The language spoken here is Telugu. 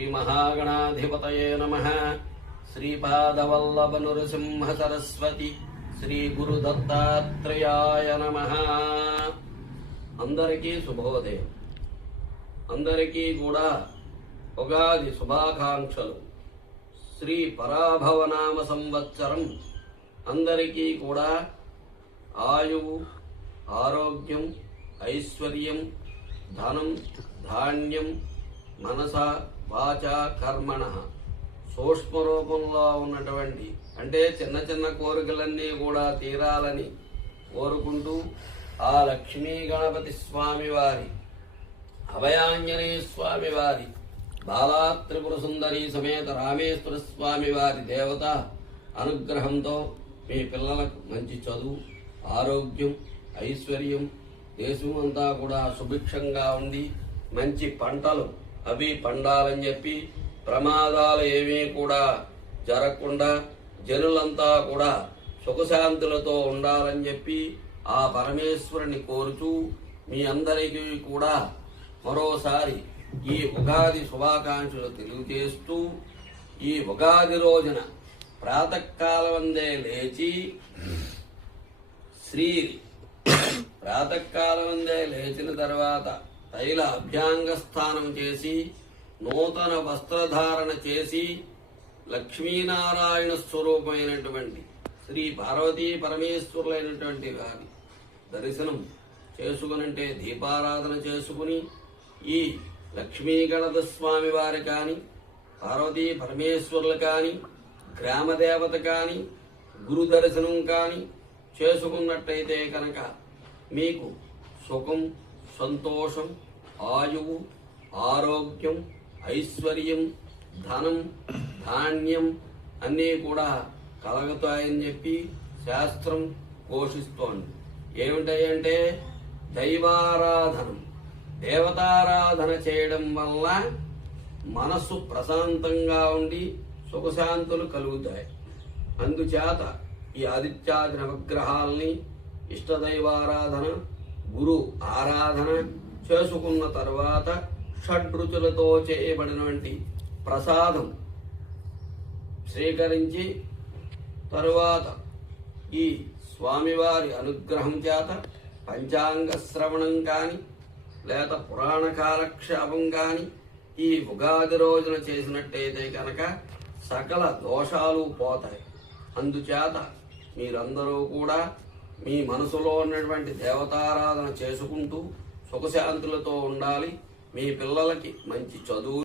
శ్రీమహాగణాధిపతయే నమః. శ్రీపాదవల్లభ నృసింహ సరస్వతి శ్రీ గురు దత్తాత్రేయాయ నమః. అందరికీ శుభోదయం. అందరికీ కూడా ఉగాది శుభాకాంక్షలు. శ్రీ పరాభవనామ సంవత్సరం అందరికీ కూడా ఆయువు, ఆరోగ్యం, ఐశ్వర్యం, ధనం, ధాన్యం, మనస, వాచ, కర్మణ సూక్ష్మ రూపంలో ఉన్నటువంటి అంటే చిన్న చిన్న కోరికలన్నీ కూడా తీరాలని కోరుకుంటూ ఆ లక్ష్మీ గణపతి స్వామి వారి, అభయాంజనేయ స్వామి వారి, బాలా త్రిపుర సుందరి సమేత రామేశ్వర స్వామి వారి దేవత అనుగ్రహంతో మీ పిల్లలకు మంచి చదువు, ఆరోగ్యం, ఐశ్వర్యం, దేశం అంతా కూడా సుభిక్షంగా ఉండి మంచి పంటలు అవి పండాలని చెప్పి ప్రమాదాలు ఏమీ కూడా జరగకుండా జనులంతా కూడా సుఖశాంతులతో ఉండాలని చెప్పి ఆ పరమేశ్వరుని కోరుతూ మీ అందరికీ కూడా మరోసారి ఈ ఉగాది శుభాకాంక్షలు తెలియజేస్తూ ఈ ఉగాది రోజున ప్రాతకాలమందే లేచి ప్రాతకాలమందే లేచిన తర్వాత తైల అభ్యాంగ స్నానం చేసి నూతన వస్త్రధారణ చేసి లక్ష్మీనారాయణ స్వరూపమైనటువంటి శ్రీ పార్వతీ పరమేశ్వరులైనటువంటి వారి దర్శనం చేసుకునంటే దీపారాధన చేసుకుని ఈ లక్ష్మీ గణపతి స్వామి వారి కానీ, పార్వతీ పరమేశ్వరులు కానీ, గ్రామదేవత కానీ, గురు దర్శనం కానీ చేసుకున్నట్టయితే కనుక మీకు సుఖం, సంతోషం, ఆయువు, ఆరోగ్యం, ఐశ్వర్యం, ధనం, ధాన్యం అన్నీ కూడా కలుగుతాయని చెప్పి శాస్త్రం ఘోషిస్తోంది. ఏమిటంటే దైవారాధనం, దేవతారాధన చేయడం వల్ల మనస్సు ప్రశాంతంగా ఉండి సుఖశాంతులు కలుగుతాయి. అందుచేత ఈ ఆదిత్యాది నవగ్రహాల్ని ఇష్టదైవారాధన, గురు ఆరాధన చేసుకున్న తర్వాత షడ్రుచులతో చేయబడినటువంటి ప్రసాదం స్వీకరించి తరువాత ఈ స్వామివారి అనుగ్రహం చేత పంచాంగ శ్రవణం కానీ లేదా పురాణ కాలక్షేపం కానీ ఈ ఉగాది రోజున చేసినట్టయితే కనుక సకల దోషాలు పోతాయి. అందుచేత మీరందరూ కూడా మీ మనసులో ఉన్నటువంటి దేవతారాధన చేసుకుంటూ సుఖశాంతులతో ఉండాలి. మీ పిల్లలకి మంచి చదువు